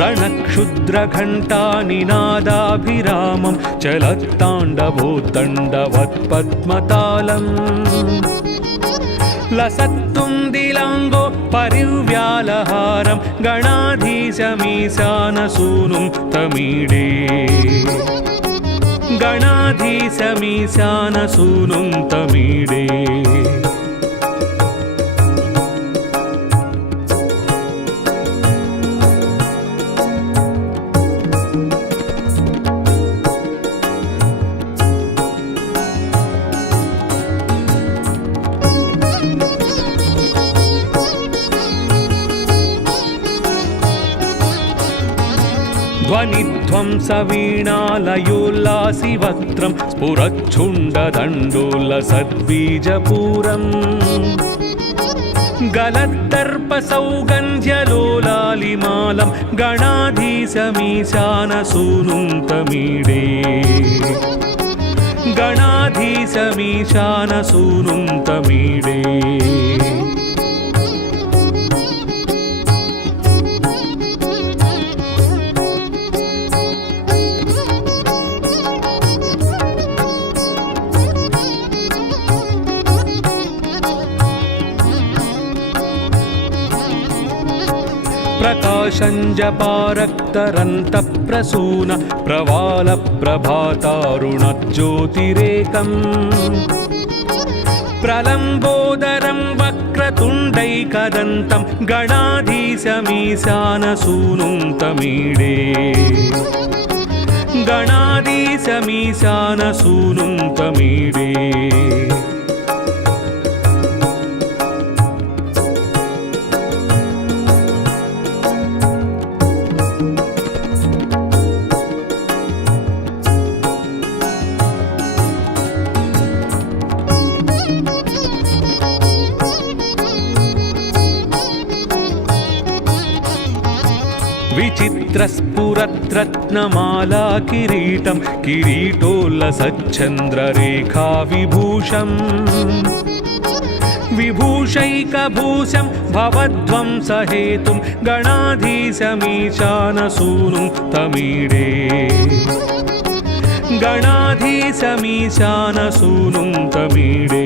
रणक्षुद्रघण्टानिनादाभिरामं चलत्ताण्डवोद्दण्डवत्पद्मतालम् लसत्तुन्दिलाङ्गो परिव्यालहारं गणाधीशमीशानसूनुं तमीडे गणाधीशमीशानसूनुं तमीडे ध्वनिध्वंसवीणालयोल्लासिवक्त्रं स्फुरच्छुण्डदण्डोलसद्बीजपूरम् गलद्दर्पसौगन्ध्यलोलालिमालं गणाधीशमीशानसूनुं तमीडे गणाधीशमीशानसूनुं तमीडे प्रकाशञ्जपारक्तरन्तप्रसून प्रवालप्रभातारुणज्योतिरेकम् प्रलम्बोदरं वक्रतुण्डैकदन्तं गणाधीशमीशानसूनुं तमीडे गणाधीशमीशानसूनुं तमीडे विचित्रस्फुरद्रत्नमाला किरीटं किरीटोल्लसच्चन्द्ररेखाविभूषम् विभूषैकभूषं भवध्वंसहेतुं गणाधीशमीशानसूनुं तमीडे गणाधीशमीशानसूनुं तमीडे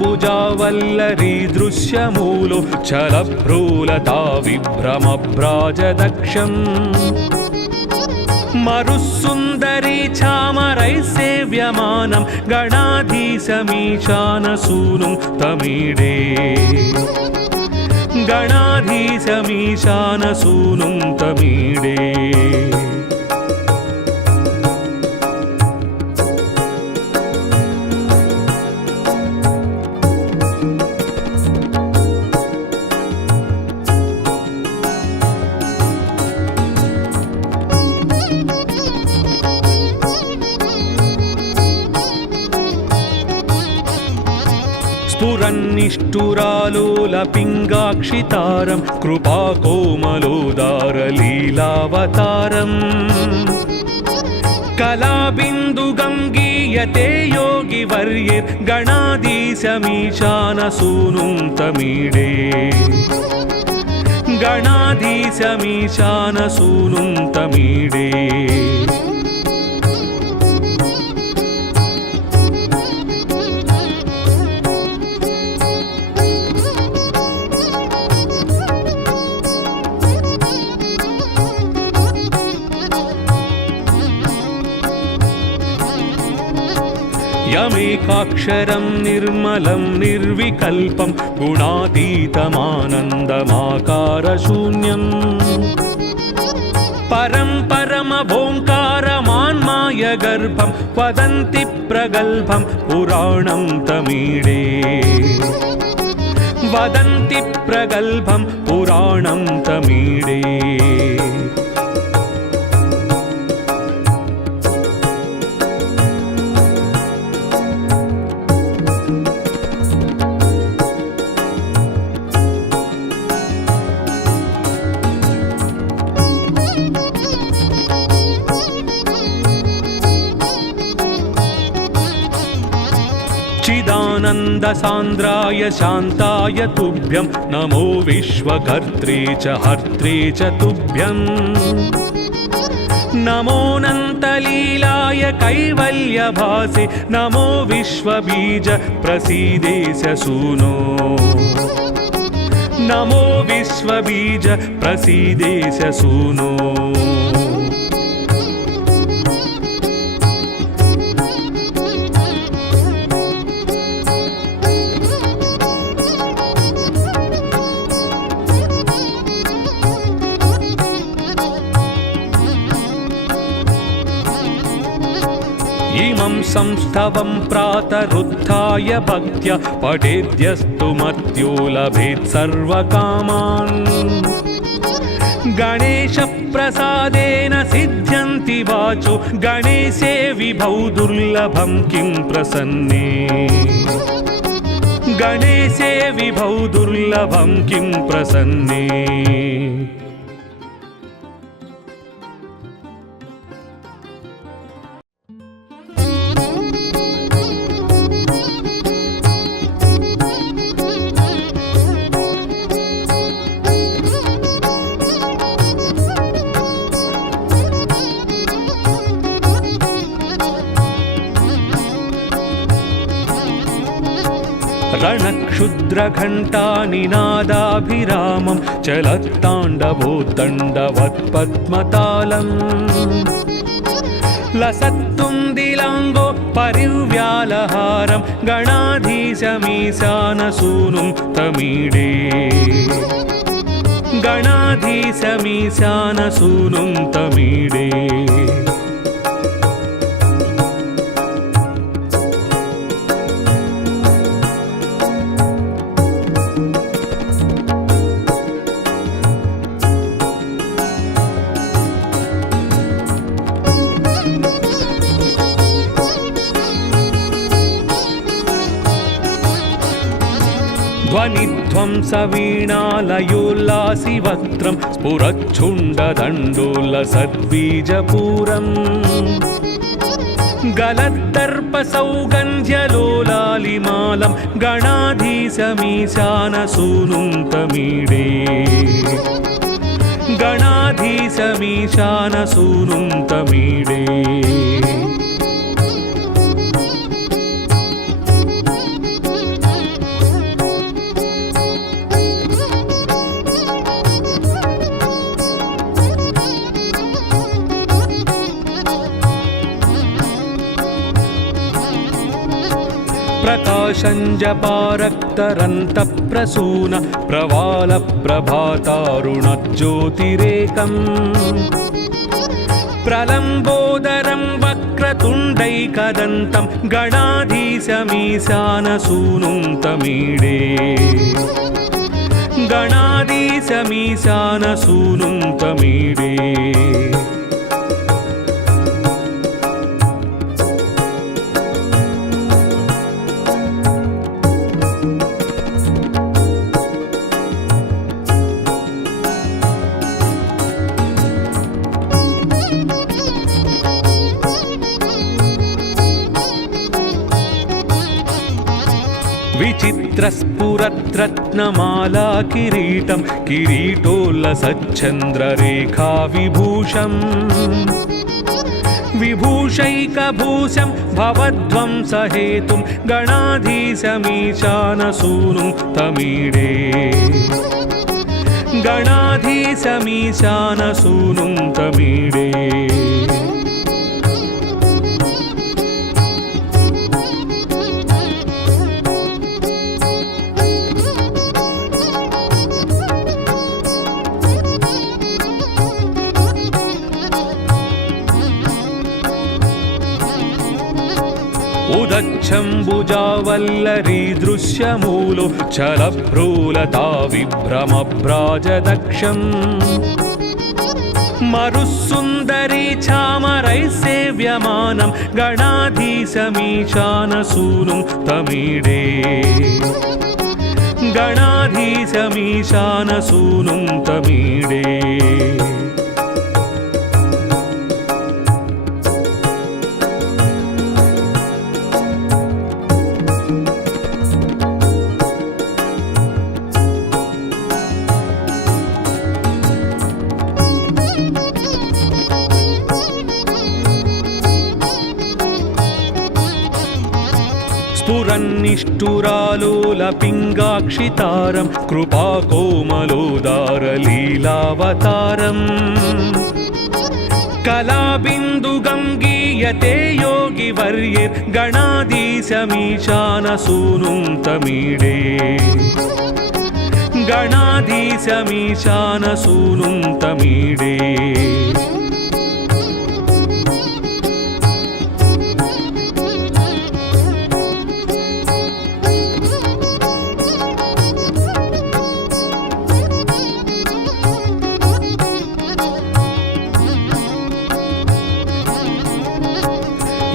उदच्छम्बुजावल्लरी दृश्यमूलो चलभ्रूलता विभ्रमभ्राजदक्षम् मरुस्सुन्दरी चामरैः सेव्यमानं गणाधीशमीशानसूनुं तमीडे गणाधीशमीशानसूनुं तमीडे स्फुरन्निष्ठुरालोलपिङ्गाक्षितारं कृपाकोमलोदारलीलावतारम् कलाबिन्दुगङ्गीयते योगिवर्यैर्गणाधीशमीशानसूनुं तमीडे गणाधीशमीशानसूनुं तमीडे यमेकाक्षरं निर्मलं निर्विकल्पं गुणातीतमानन्दमाकारशून्यम् परं परमभोङ्कारमान्मायगर्भं वदन्ति प्रगल्भं पुराणं तमीडे वदन्ति प्रगल्भं पुराणं तमीडे चिदानन्दसान्द्राय शान्ताय तुभ्यं नमो विश्वकर्त्रे च हर्त्रे च तुभ्यम् नमोऽनन्तलीलाय कैवल्यभासे नमो विश्वबीज प्रसीदेश सूनो नमो विश्वबीज प्रसीदेश सूनो इमं संस्थवं प्रातरुत्थाय भक्त्या पठेद्यस्तु मर्त्यो लभेत् सर्वकामान् गणेशप्रसादेन सिद्ध्यन्ति वाचो गणेशे विभौ दुर्लभं किं प्रसन्ने गणेशे विभौ दुर्लभं किं प्रसन्ने रणक्षुद्रघण्टानिनादाभिरामं चलत्ताण्डवोद्दण्डवत्पद्मतालम् लसत्तुन्दिलाङ्गो परिव्यालहारं गणाधीशमीशानसूनुं तमीडे गणाधीशमीशानसूनुं तमीडे ध्वनिध्वंसवीणालयोल्लासिवक्त्रं स्फुरच्छुण्डदण्डोल्लसद्बीजपूरम् गलद्दर्पसौगन्ध्यलोलालिमालं गणाधीशमीशानसूनुं तमीडे गणाधीशमीशानसूनुं तमीडे प्रकाशञ्जपारक्तरन्तप्रसून प्रवालप्रभातारुणज्योतिरेकम् प्रलम्बोदरं वक्रतुण्डैकदन्तं गणाधीशमीशानसूनुं तमीडे गणाधीशमीशानसूनुं तमीडे विचित्रस्फुरद्रत्नमाला किरीटं किरीटोल्लसच्चन्द्ररेखा विभूषम् विभूषैकभूषं भवध्वंसहेतुं गणाधीशमीशानसूनुं तमीडे गणाधीशमीशानसूनुं तमीडे उदच्छम्बुजावल्लरीदृश्यमूलो चलभ्रूलता विभ्रमभ्राजदक्षम् मरुस्सुन्दरी चामरैः सेव्यमानं गणाधीशमीशानसूनुं तमीडे गणाधीशमीशानसूनुं तमीडे स्फुरन्निष्ठुरालोलपिङ्गाक्षितारं कृपाकोमलोदारलीलावतारम् कलाबिन्दुगं गीयते योगिवर्यैर्गणाधीशमीशानसूनुं तमीडे गणाधीशमीशानसूनुं तमीडे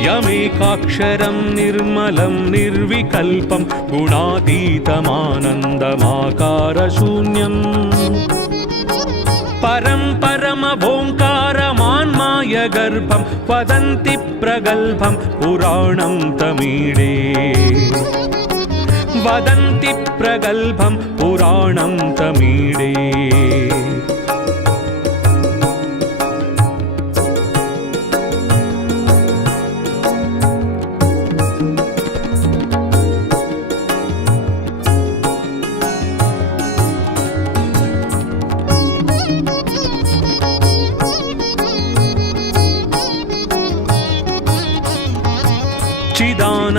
यमेकाक्षरं निर्मलं निर्विकल्पं गुणातीतमानन्दमाकारशून्यम् परं परमभोङ्कारमान्मायगर्भं वदन्ति प्रगल्भं पुराणं तमीडे वदन्ति प्रगल्भं पुराणं तमीडे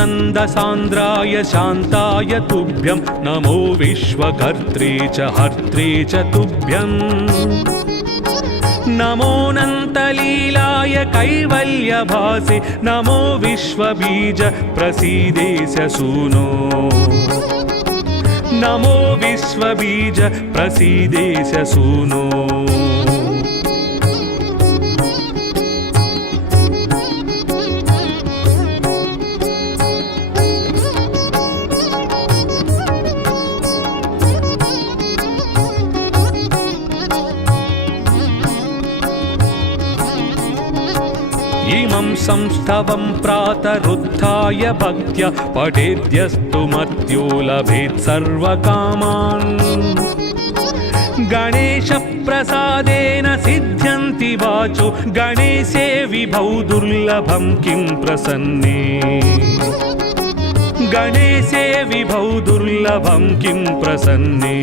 चिदानन्दसान्द्राय शान्ताय तुभ्यं नमो विश्वकर्त्रे च हर्त्रे च तुभ्यं नमोऽनन्तलीलाय कैवल्यभासे नमो विश्वबीज प्रसीदेश सूनो नमो विश्वबीज प्रसीदेश सूनो इमं संस्थवं प्रातरुत्थाय भक्त्या पठेद्यस्तु मत्यो लभेत् सर्वकामान् गणेशप्रसादेन सिद्ध्यन्ति वाचो गणेशे विभौ दुर्लभं किं प्रसन्ने गणेशे विभौ दुर्लभं किं प्रसन्ने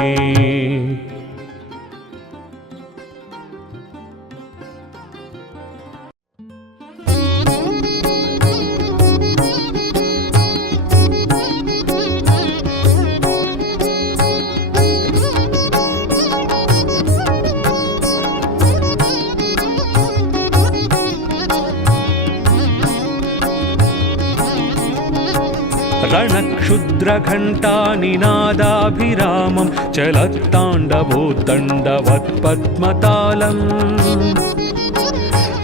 रणक्षुद्रघण्टानिनादाभिरामं चलत्ताण्डवोद्दण्डवत्पद्मतालम्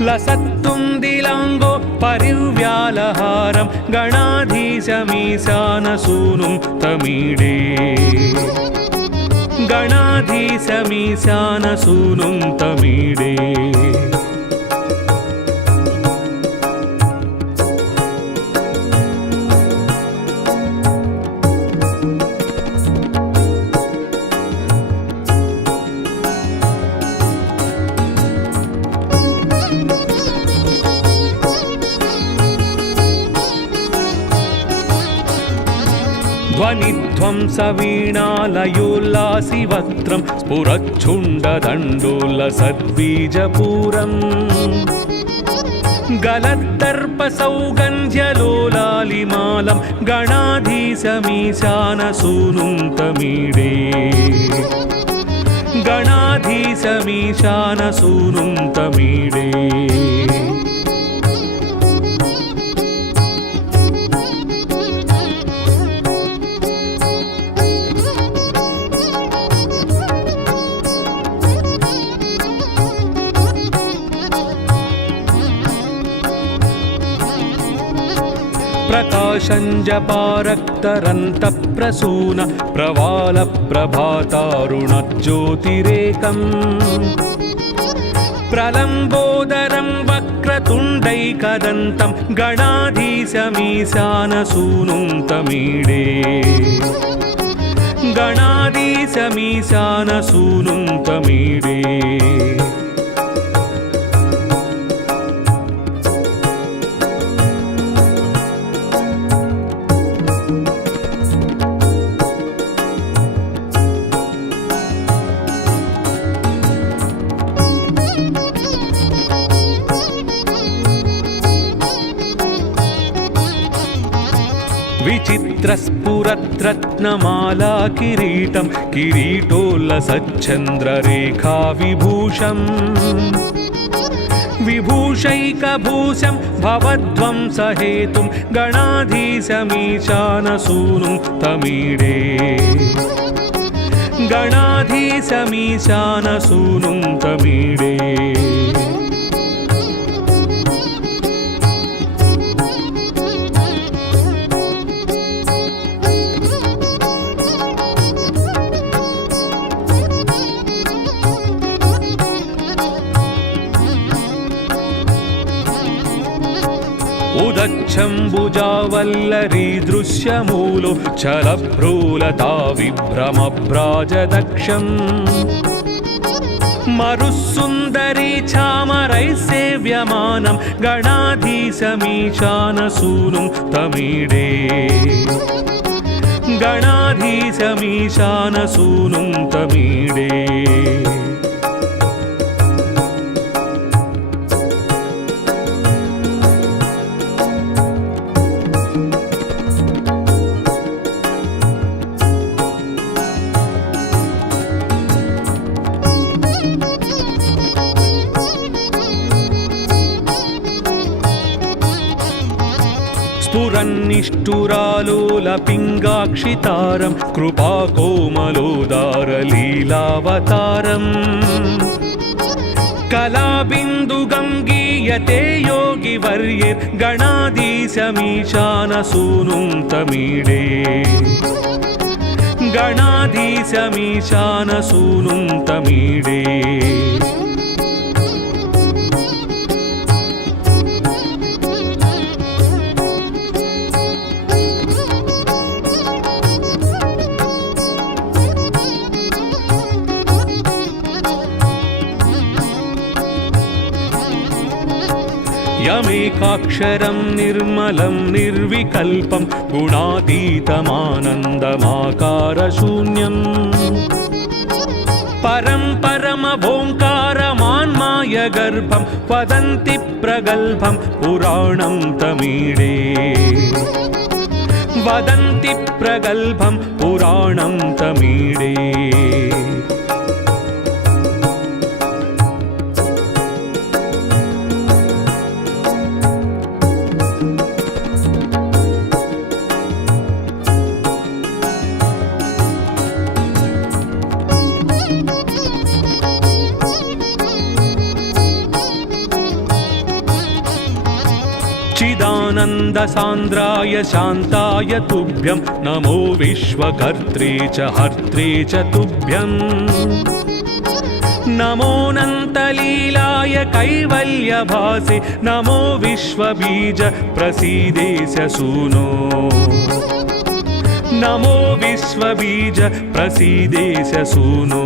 लसत्तुन्दिलाङ्गो परिव्यालहारं गणाधीशमीशानसूनुं तमीडे गणाधीशमीशानसूनुं तमीडे ध्वनिध्वंसवीणालयोल्लासिवक्त्रं स्फुरच्छुण्डदण्डोल्लसद्बीजपूरम् गलद्दर्पसौगन्ध्यलोलालिमालं गणाधीशमीशानसूनुं तमीडे गणाधीशमीशानसूनुं तमीडे प्रकाशञ्जपारक्तरन्तप्रसून प्रवालप्रभातारुणज्योतिरेकम् प्रलम्बोदरं वक्रतुण्डैकदन्तं गणाधीशमीशानसूनुं तमीडे गणाधीशमीशानसूनुं तमीडे विचित्रस्फुरद्रत्नमाला किरीटं किरीटोल्लसच्चन्द्ररेखा विभूषम् विभूषैकभूषं भवध्वंसहेतुं गणाधीशमीशानसूनुं तमीडे गणाधीशमीशानसूनुं तमीडे उदच्छम्बुजावल्लरी दृश्यमूलो चलभ्रूलता विभ्रमभ्राजदक्षम् मरुस्सुन्दरी चामरैः सेव्यमानं गणाधीशमीशानसूनुं तमीडे गणाधीशमीशानसूनुं तमीडे स्फुरन्निष्ठुरालोलपिङ्गाक्षितारं कृपाकोमलोदारलीलावतारम् कलाबिन्दुगं गीयते योगिवर्यैर्गणाधीशमीशानसूनुं तमीडे गणाधीशमीशानसूनुं तमीडे यमेकाक्षरं निर्मलं निर्विकल्पं गुणातीतमानन्दमाकारशून्यम् परं परमभोङ्कारमान्मायगर्भं वदन्ति प्रगल्भं पुराणं तमीडे वदन्ति प्रगल्भं पुराणं तमीडे चिदानन्दसान्द्राय शान्ताय तुभ्यं नमो विश्वकर्त्रे च हर्त्रे च तुभ्यं नमोऽनन्तलीलाय कैवल्यभासे नमो विश्वबीज प्रसीदेश सूनो नमो विश्वबीज प्रसीदेश सूनो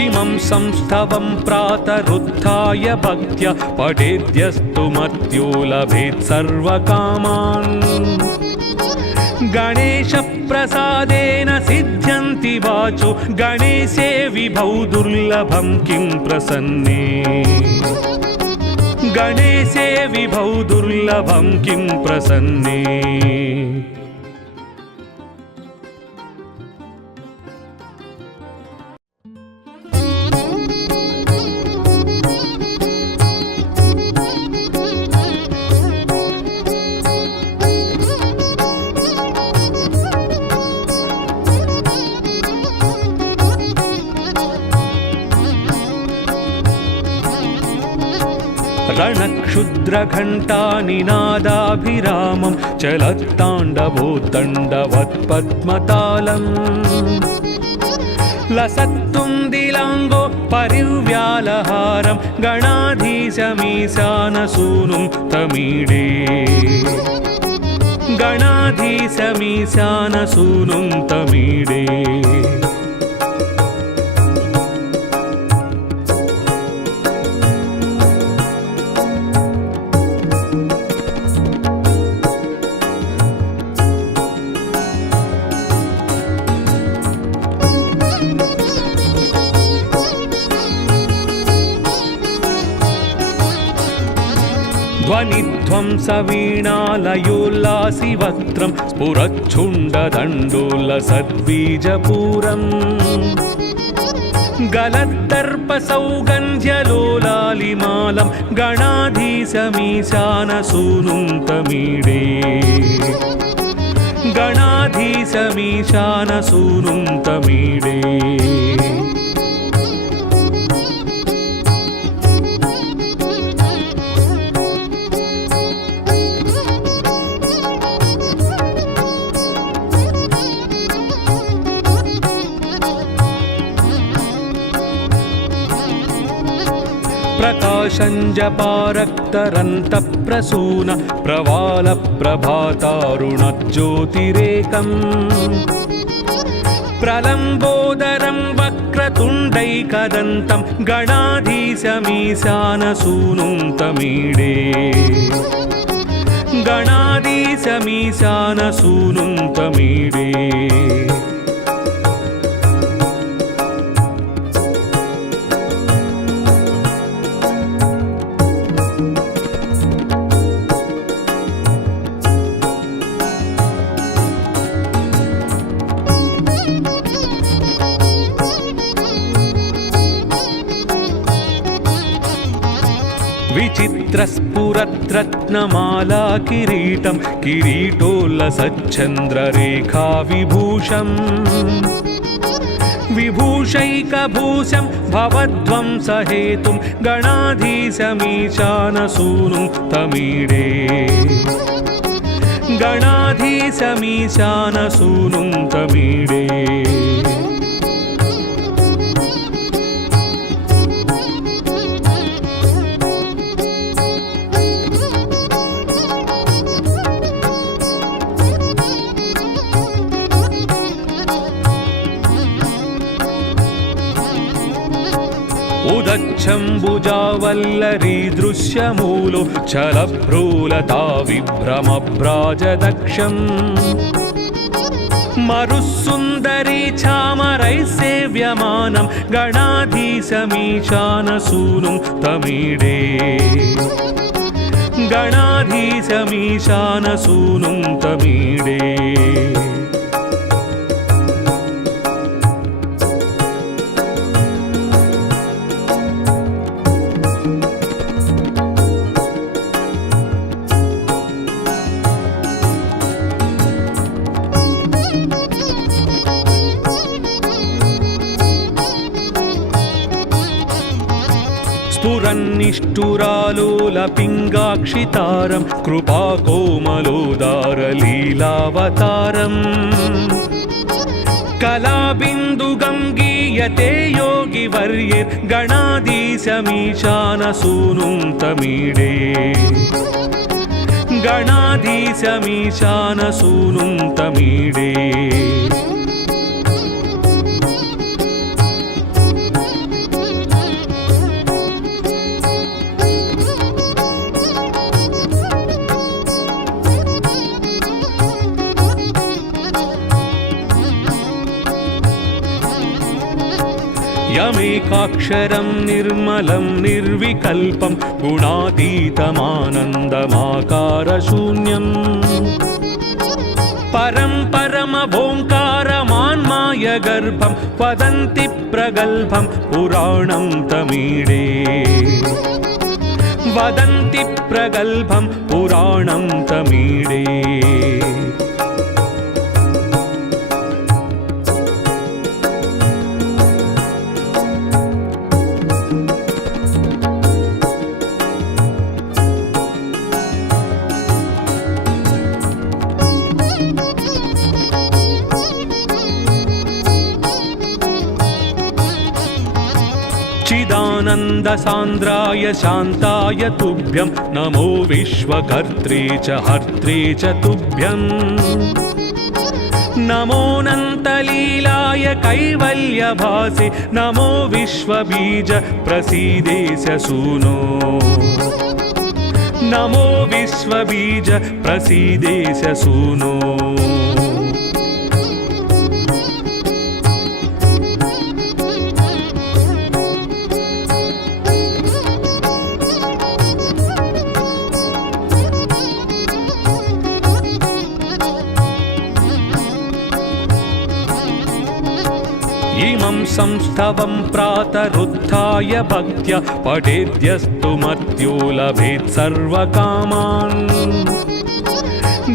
इमं संस्थवं प्रातरुत्थाय भक्त्या पठेद्यस्तु मत्यो लभेत् सर्वकामान् गणेशप्रसादेन सिद्ध्यन्ति वाचो गणेशे विभौ दुर्लभं किं प्रसन्ने गणेशे विभौ दुर्लभं किं प्रसन्ने रणक्षुद्रघण्टानिनादाभिरामं चलत्ताण्डवोद्दण्डवत्पद्मतालम् लसत्तुन्दिलाङ्गो परिव्यालहारं गणाधीशमीशानसूनुं तमीडे गणाधीशमीशानसूनुं तमीडे ध्वनिध्वंसवीणालयोल्लासि वक्त्रं स्फुरच्छुण्डदण्डोल्लसद्बीजपूरम् गलद्दर्पसौगन्ध्यलोलालिमालं गणाधीशमीशानसूनुं तमीडे गणाधीशमीशानसूनुं तमीडे प्रकाशञ्जपारक्तरन्तप्रसून प्रवालप्रभातारुणज्योतिरेकम् प्रलम्बोदरं वक्रतुण्डैकदन्तं गणाधीशमीशानसूनुं तमीडे गणाधीशमीशानसूनुं तमीडे विचित्रस्फुरद्रत्नमाला किरीटं किरीटोल्लसच्चन्द्ररेखा विभूषम् विभूषैकभूषं भवध्वंसहेतुं गणाधीशमीशानसूनुं तमीडे गणाधीशमीशानसूनुं तमीडे उदच्छम्बुजावल्लरी दृश्यमूलो चलभ्रूलता विभ्रमभ्राजदक्षम् मरुस्सुन्दरी चामरैः सेव्यमानं गणाधीशमीशानसूनुं तमीडे गणाधीशमीशानसूनुं तमीडे स्फुरन्निष्ठुरालोलपिङ्गाक्षितारं कृपाकोमलोदारलीलावतारम् कलाबिन्दुगङ्गीयते योगिवर्यैर्गणाधीशमीशानसूनुं तमीडे गणाधीशमीशानसूनुं तमीडे यमेकाक्षरं निर्मलं निर्विकल्पं गुणातीतमानन्दमाकारशून्यम् परं परमभोङ्कारमान्मायगर्भं वदन्ति प्रगल्भं पुराणं तमीडे वदन्ति प्रगल्भं पुराणं तमीडे चिदानन्दसान्द्राय शान्ताय तुभ्यं नमो विश्वकर्त्रे च हर्त्रे च तुभ्यं नमोऽनन्तलीलाय कैवल्यभासे नमो विश्वबीज प्रसीदेश सूनो नमो विश्वबीज प्रसीदेश सूनो संस्तवं प्रातरुत्थाय भक्त्या पठेद्यस्तु मर्त्यो लभेत् सर्वकामान्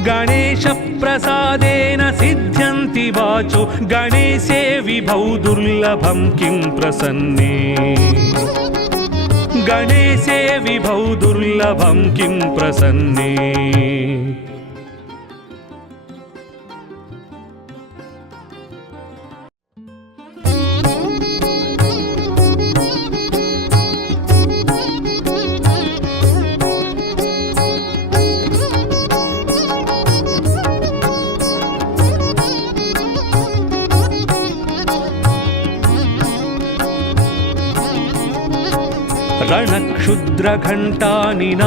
गणेशप्रसादेन सिद्ध्यन्ति वाचो गणेशे विभौ दुर्लभं किं प्रसन्ने गणेशे विभौ दुर्लभं किं प्रसन्ने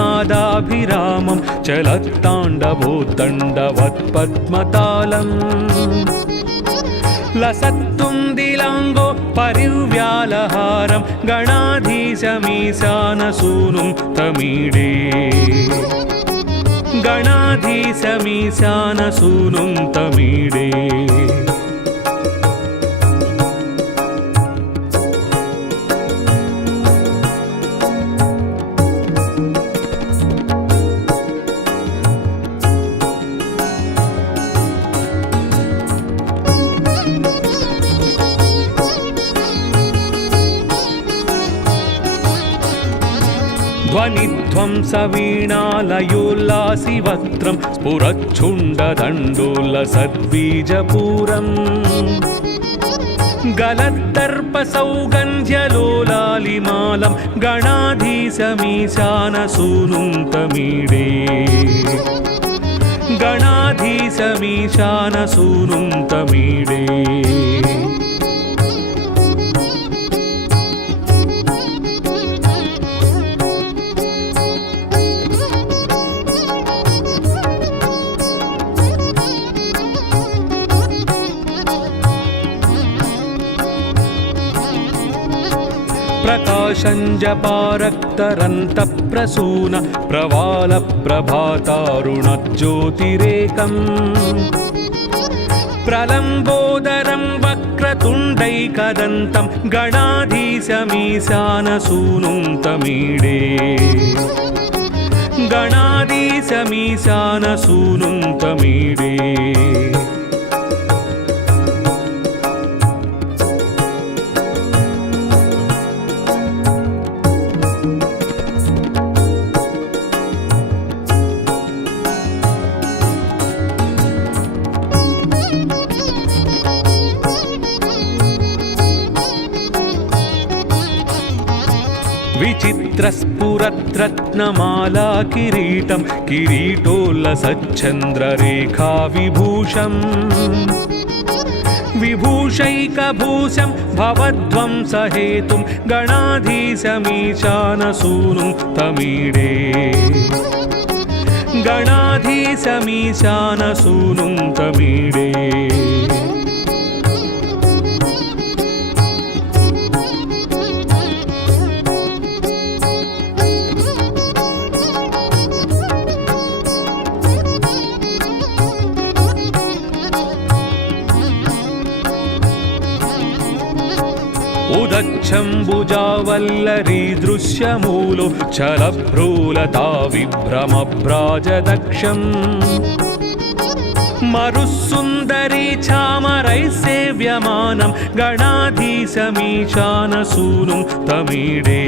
रणक्षुद्रघण्टानिनादाभिरामं चलत्ताण्डवोद्दण्डवत्पद्मतालम् लसत्तुन्दिलाङ्गो परिव्यालहारं गणाधीशमीशानसूनुं तमीडे गणाधीशमीशानसूनुं तमीडे ध्वनिध्वंसवीणालयोल्लासिवक्त्रं स्फुरच्छुण्डदण्डोल्लसद्बीजपूरम् गलद्दर्पसौगन्ध्यलोलालिमालं गणाधीशमीशानसूनुं तमीडे गणाधीशमीशानसूनुं तमीडे प्रकाशञ्जपारक्तरन्तप्रसून प्रवालप्रभातारुणज्योतिरेकम् प्रलम्बोदरं वक्रतुण्डैकदन्तं गणाधीशमीशानसूनुं तमीडे गणाधीशमीशानसूनुं तमीडे विचित्रस्फुरद्रत्नमाला किरीटं किरीटोल्लसच्चन्द्ररेखाविभूषम् विभूषैकभूषं भवध्वंसहेतुं गणाधीशमीशानसूनुं तमीडे गणाधीशमीशानसूनुं तमीडे उदच्छम्बुजावल्लरी दृश्यमूलो चलभ्रूलता विभ्रमभ्राजदक्षम् मरुस्सुन्दरी चामरैः सेव्यमानं गणाधीशमीशानसूनुं तमीडे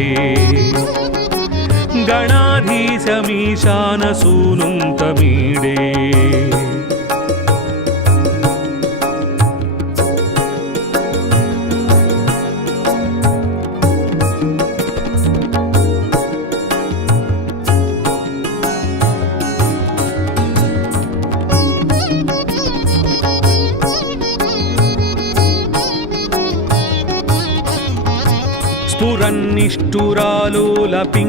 गणाधीशमीशानसूनुं तमीडे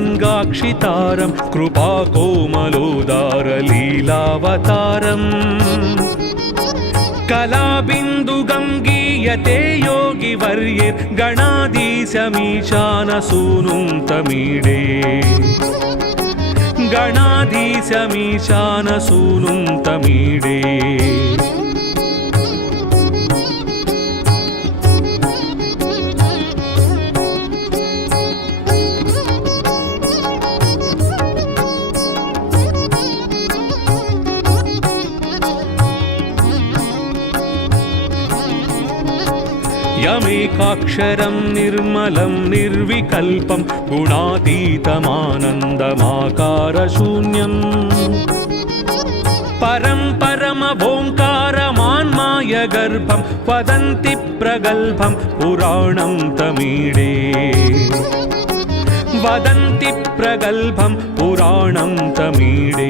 स्फुरन्निष्ठुरालोलपिङ्गाक्षितारं कृपाकोमलोदारलीलावतारम् कलाबिन्दुगङ्गीयते योगिवर्यैर्गणाधीशमीशानसूनुं तमीडे गणाधीशमीशानसूनुं तमीडे यमेकाक्षरं निर्मलं निर्विकल्पं गुणातीतमानन्दमाकारशून्यम् परं परमभोङ्कारमान्माय गर्भं वदन्ति प्रगल्भं पुराणं तमीडे वदन्ति प्रगल्भं पुराणं तमीडे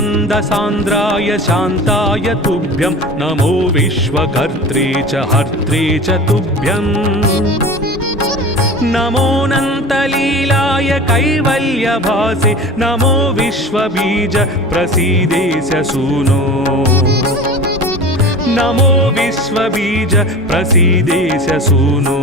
चिदानन्दसान्द्राय शान्ताय तुभ्यं नमो विश्वकर्त्रे च हर्त्रे च तुभ्यं नमोऽनन्तलीलाय कैवल्यभासे नमो विश्वबीज प्रसीदेश सूनो नमो विश्वबीज प्रसीदेश सूनो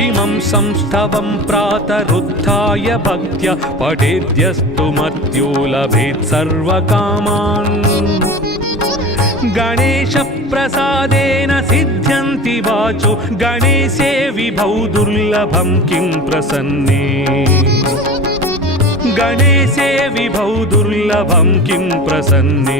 इमं संस्थवं प्रातरुत्थाय भक्त्या पठेद्यस्तु मर्त्यो लभेत् सर्वकामान् गणेशप्रसादेन सिद्ध्यन्ति वाचो गणेशे विभौ दुर्लभं किं प्रसन्ने गणेशे विभौ दुर्लभं किं प्रसन्ने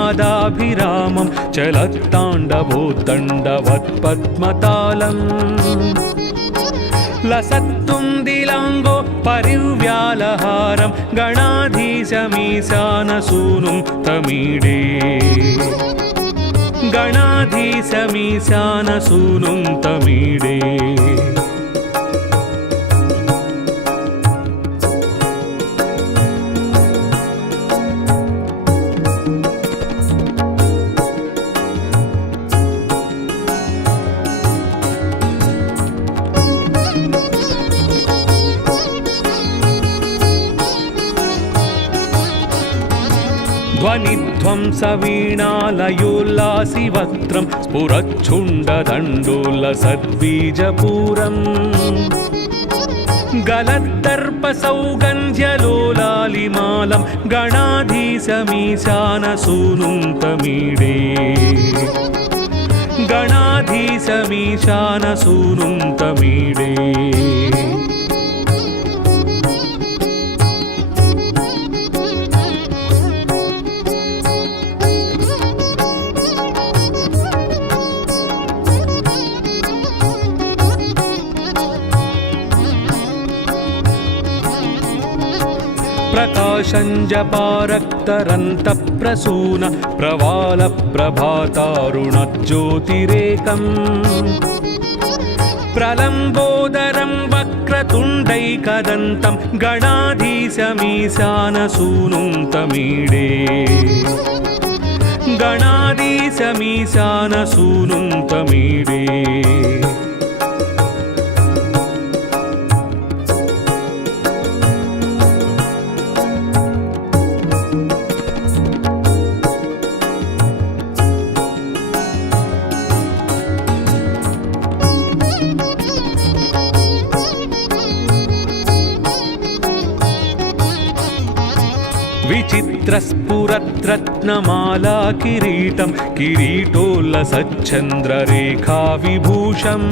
रणक्षुद्रघण्टानिनादाभिरामं चलत्ताण्डवोद्दण्डवत्पद्मतालम् लसत्तुन्दिलाङ्गो परिव्यालहारं गणाधीशमीशानसूनुं तमीडे गणाधीशमीशानसूनुं तमीडे ध्वनिध्वंसवीणालयोल्लासि वक्त्रं स्फुरच्छुण्डदण्डोल्लसद्बीजपूरम् गलद्दर्पसौगन्ध्यलोलालिमालं गणाधीशमीशानसूनुं तमीडे गणाधीशमीशानसूनुं तमीडे प्रकाशञ्जपारक्तरन्तप्रसून प्रवालप्रभातारुणज्योतिरेकम् प्रलम्बोदरं वक्रतुण्डैकदन्तं गणाधीशमीशानसूनुं तमीडे गणाधीशमीशानसूनुं तमीडे विचित्रस्फुरद्रत्नमाला किरीटं किरीटोल्लसच्चन्द्ररेखा विभूषम्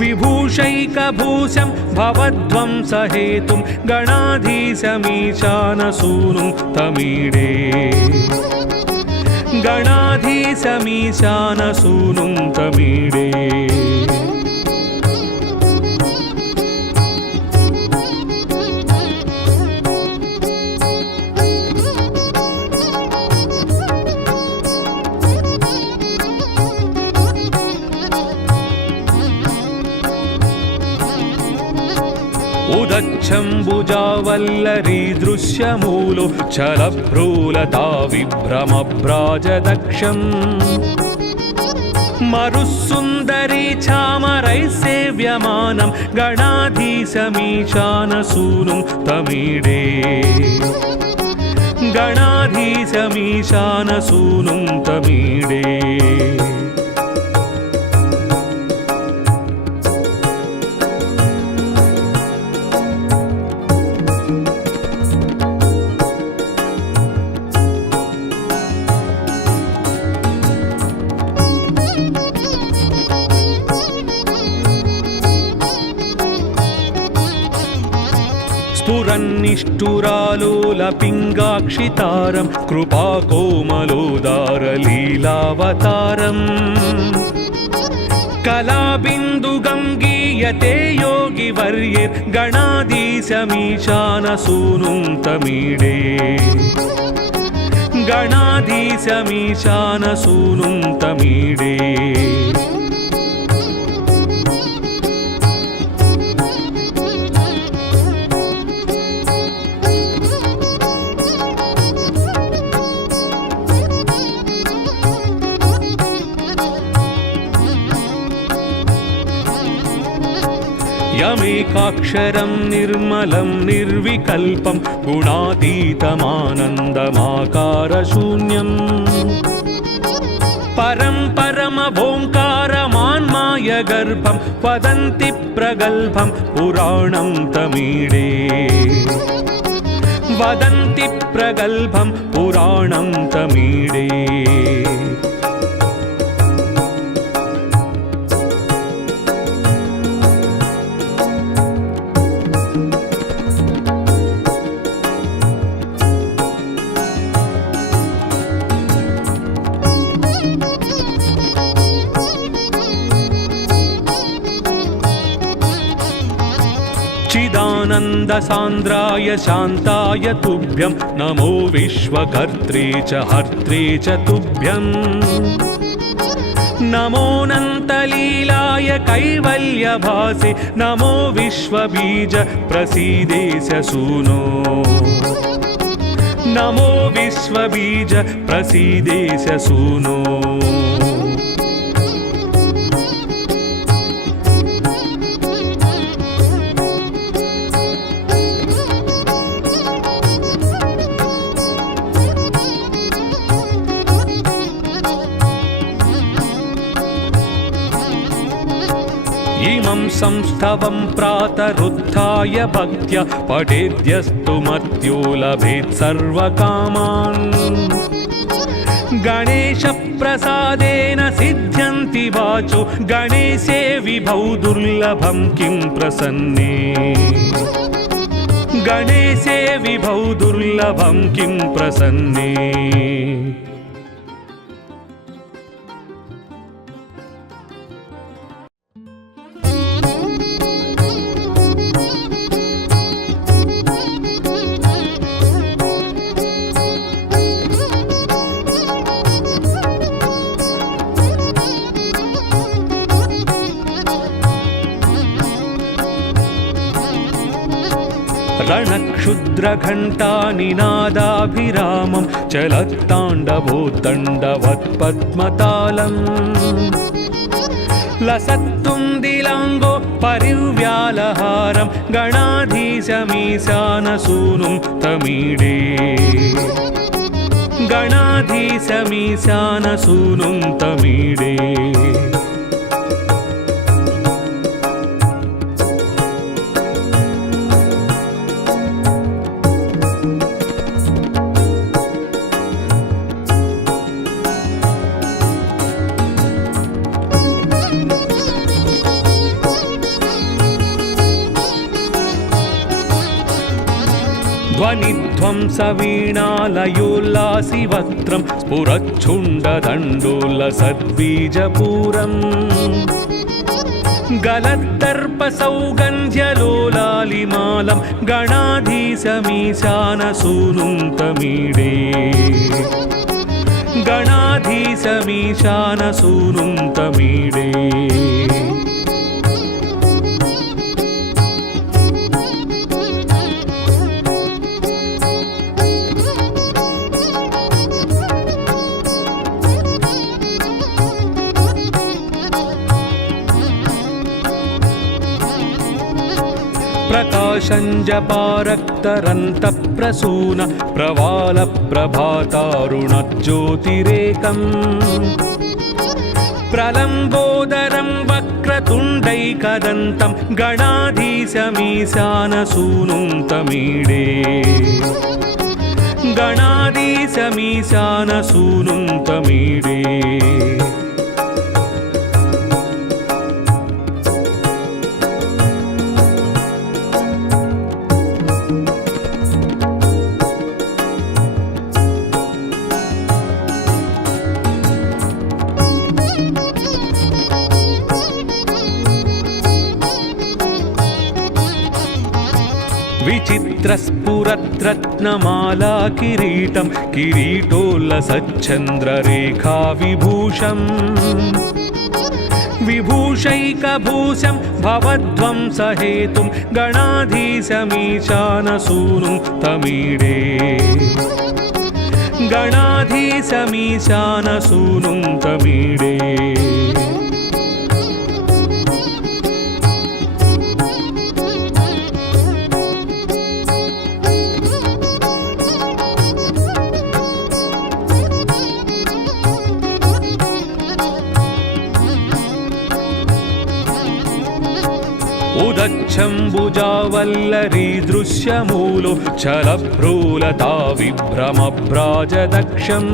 विभूषैकभूषं भवध्वंसहेतुं गणाधीशमीशानसूनुं तमीडे गणाधीशमीशानसूनुं तमीडे తచ్చంబుజావల్లరీ దృశ్యమూలో చలభ్రూలతా విభ్రమభ్రాజదక్షం మరుసుందరీ చామరై సేవ్యమానం గణాధీశమీశానసూనుం తమీడే గణాధీశమీశానసూనుం తమీడే స్ఫురన్నిష్ఠురాలోలపింగాక్షితారం కృపాకోమలోదారలీలావతారం కళాబిందుగం గీయతే యోగివర్యైర్గణాధీశమీశానసూనుం తమీడే గణాధీశమీశానసూనుం తమీడే యమేకాక్షరం నిర్మలం నిర్వికల్పం గుణాతీతమానందమాకారశూన్యం పరం పరమభోంకారమాన్మాయ గర్భం వదంతి ప్రగల్భం పురాణం తమీడే వదంతి ప్రగల్భం పురాణం తమీడే चिदानन्दसान्द्राय शान्ताय तुभ्यं नमो विश्वकर्त्रे च हर्त्रे च तुभ्यं नमोऽनन्तलीलाय कैवल्यभासे नमो विश्वबीज प्रसीदेश सूनो नमो विश्वबीज प्रसीदेश सूनो इमं संस्थवं प्रातरुत्थाय भक्त्या पठेद्यस्तु मर्त्यो लभेत् सर्वकामान् गणेशप्रसादेन सिद्ध्यन्ति वाचो गणेशे विभौ दुर्लभं किं प्रसन्ने गणेशे विभौ दुर्लभं किं प्रसन्ने रणक्षुद्रघण्टानिनादाभिरामं चलत्ताण्डवोद्दण्डवत्पद्मतालम् लसत्तुन्दिलाङ्गो परिव्यालहारं गणाधीशमीशानसूनुं तमीडे गणाधीशमीशानसूनुं तमीडे ध्वनिध्वंसवीणालयोल्लासिवक्त्रं स्फुरच्छुण्डदण्डोलसद्बीजपूरम् गलद्दर्पसौगन्ध्यलोलालिमालं गणाधीशमीशानसूनुं तमीडे गणाधीशमीशानसूनुं तमीडे प्रकाशञ्जपारक्तरन्तप्रसून प्रवालप्रभातारुणज्योतिरेकम् प्रलम्बोदरं वक्रतुण्डैकदन्तं गणाधीशमीशानसूनुं तमीडे गणाधीशमीशानसूनुं तमीडे विचित्रस्फुरद्रत्नमाला किरीटं किरीटोल्लसच्चन्द्ररेखा विभूषम् विभूषैकभूषं भवध्वंसहेतुं गणाधीशमीशानसूनुं तमीडे गणाधीशमीशानसूनुं तमीडे उदच्छम्बुजावल्लरी दृश्यमूलो चलभ्रूलता विभ्रमभ्राजदक्षम्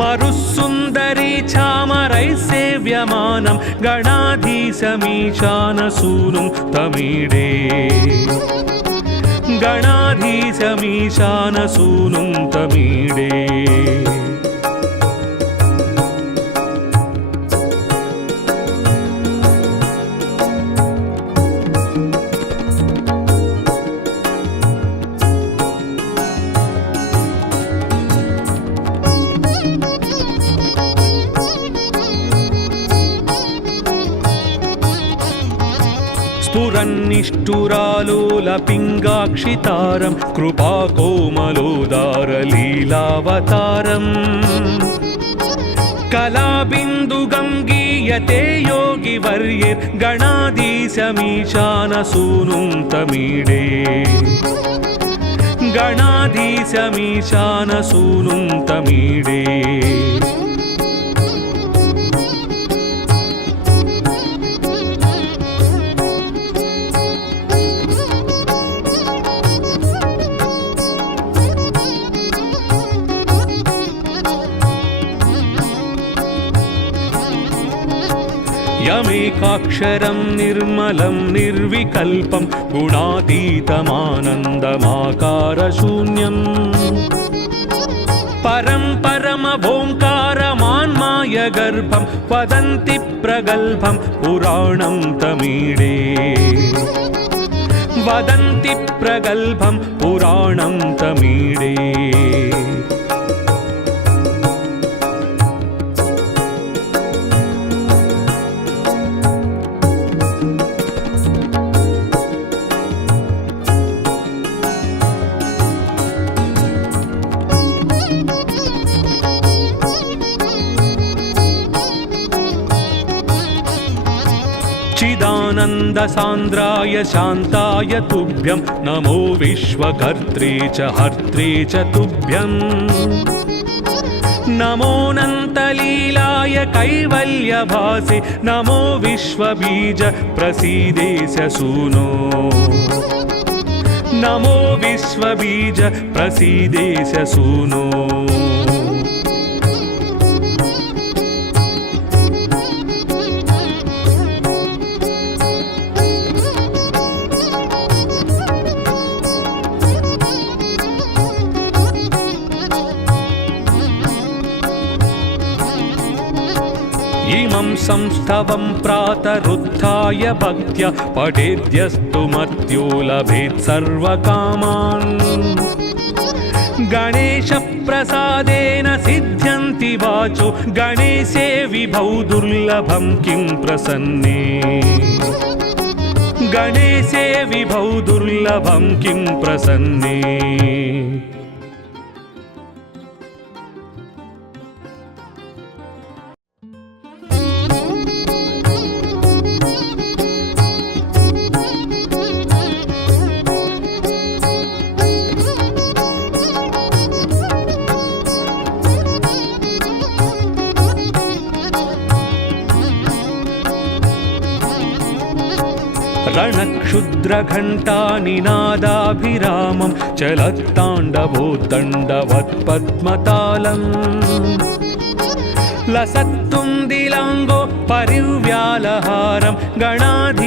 मरुस्सुन्दरी चामरैः सेव्यमानं गणाधीशमीशानसूनुं तमीडे गणाधीशमीशानसूनुं तमीडे स्फुरन्निष्ठुरालोलपिङ्गाक्षितारं कृपाकोमलोदारलीलावतारम् कलाबिन्दुगं गीयते योगिवर्यैर्गणाधीशमीशानसूनुं तमीडे गणाधीशमीशानसूनुं तमीडे यमेकाक्षरं निर्मलं निर्विकल्पं गुणातीतमानन्दमाकारशून्यम् परं परमभोङ्कारमान्मायगर्भं वदन्ति प्रगल्भं पुराणं तमीडे वदन्ति प्रगल्भं पुराणं तमीडे चिदानन्दसान्द्राय शान्ताय तुभ्यं नमो विश्वकर्त्रे च हर्त्रे च तुभ्यं नमोऽनन्तलीलाय कैवल्यभासे नमो विश्वबीज प्रसीदेश सूनो नमो विश्वबीज प्रसीदेश सूनो इमं संस्तवं प्रातरुत्थाय भक्त्या पठेद्यस्तु मर्त्यो लभेत् सर्वकामान् गणेशप्रसादेन सिद्ध्यन्ति वाचो गणेशे विभौ दुर्लभं किं प्रसन्ने गणेशे विभौ दुर्लभं किं प्रसन्ने रणक्षुद्रघण्टानिनादाभिरामं चलत्ताण्डवोत्तण्डवत्पद्मतालम् लसत्तुन्दिलाङ्गो परिव्यालहारं गणाधीशमीशानसूनुं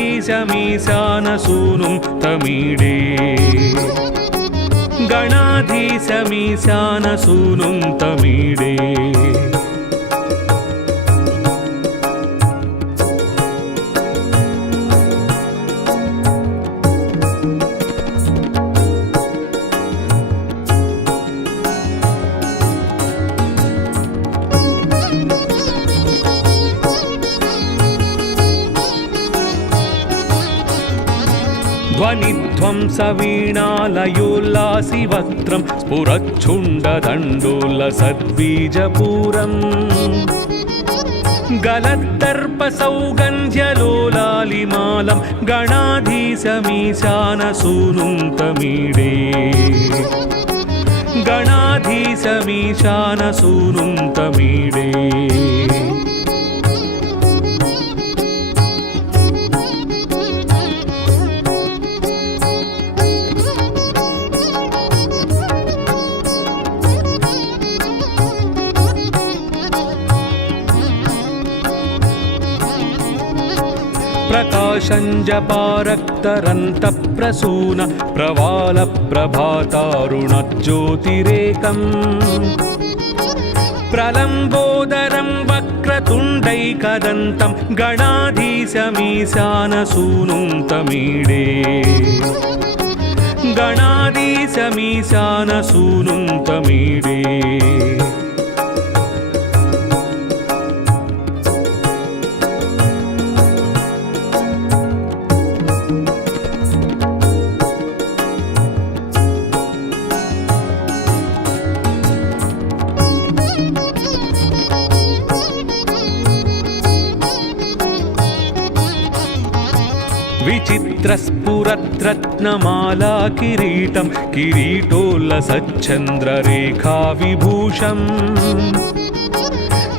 तमीडे गणाधीशमीशानसूनुं तमीडे ध्वनिध्वंसवीणालयोल्लासिवक्त्रं स्फुरच्छुण्डदण्डोलसद्बीजपूरम् गलद्दर्पसौगन्ध्यलोलालिमालं गणाधीशमीशानसूनुं तमीडे गणाधीशमीशानसूनुं तमीडे प्रकाशञ्जपारक्तरन्तप्रसून प्रवालप्रभातारुणज्योतिरेकम् प्रलम्बोदरं वक्रतुण्डैकदन्तं गणाधीशमीशानसूनुं तमीडे गणाधीशमीशानसूनुं तमीडे विचित्रस्फुरद्रत्नमाला किरीटं किरीटोल्लसच्चन्द्ररेखाविभूषम्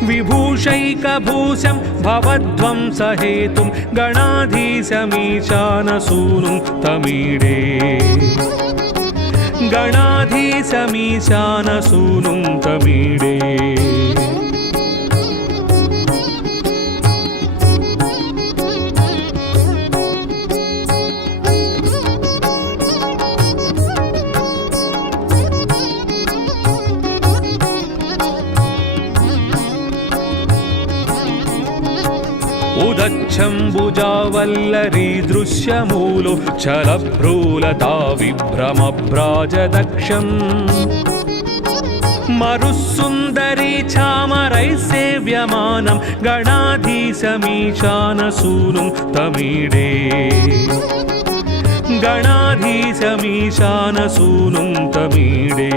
विभूषैकभूषं भवध्वंसहेतुं गणाधीशमीशानसूनुं तमीडे गणाधीशमीशानसूनुं तमीडे उदच्छम्बुजावल्लरी दृश्यमूलो चलभ्रूलता विभ्रमभ्राजदक्षम् मरुस्सुन्दरी चामरैः सेव्यमानं गणाधीशमीशानसूनुं तमीडे गणाधीशमीशानसूनुं तमीडे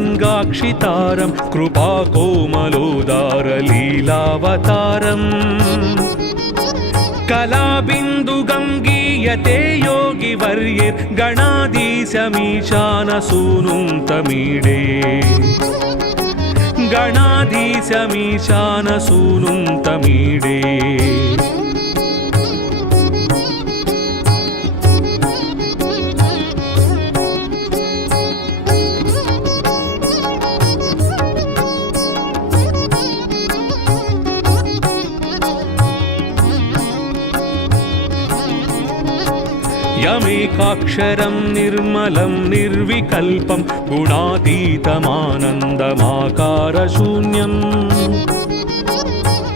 स्फुरन्निष्ठुरालोलपिङ्गाक्षितारं कृपाकोमलोदारलीलावतारम् कलाबिन्दुगङ्गीयते योगिवर्यैर्गणाधीशमीशानसूनुं तमीडे गणाधीशमीशानसूनुं तमीडे यमेकाक्षरं निर्मलं निर्विकल्पं गुणातीतमानन्दमाकारशून्यम्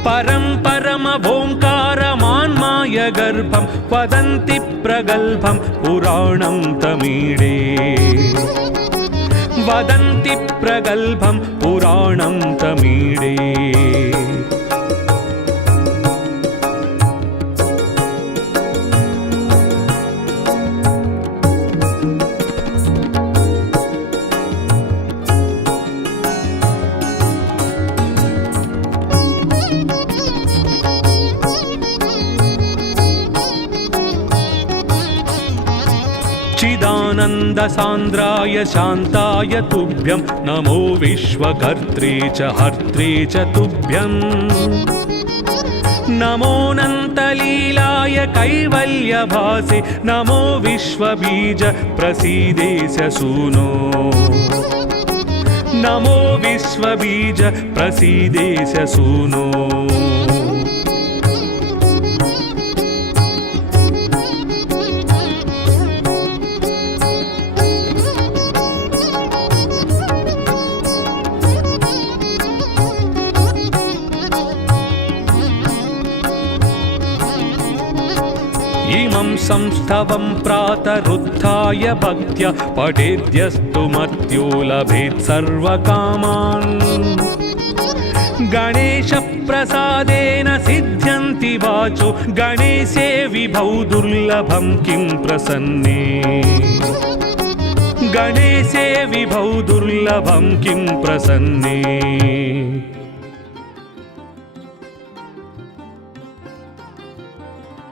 परं परमभोङ्कारमान्मायगर्भं वदन्ति प्रगल्भं पुराणं तमीडे वदन्ति प्रगल्भं पुराणं तमीडे चिदानन्दसान्द्राय शान्ताय तुभ्यं नमो विश्वकर्त्रे च हर्त्रे च तुभ्यम् नमोऽनन्तलीलाय कैवल्यभासे नमो विश्वबीज प्रसीदेश सूनो नमो विश्वबीज प्रसीदेश सूनो इमं संस्थवं प्रातरुत्थाय भक्त्या पठेद्यस्तु मर्त्यो लभेत् सर्वकामान् गणेशप्रसादेन सिद्ध्यन्ति वाचो गणेशे विभौ दुर्लभं किं प्रसन्ने गणेशे विभौ दुर्लभं किं प्रसन्ने।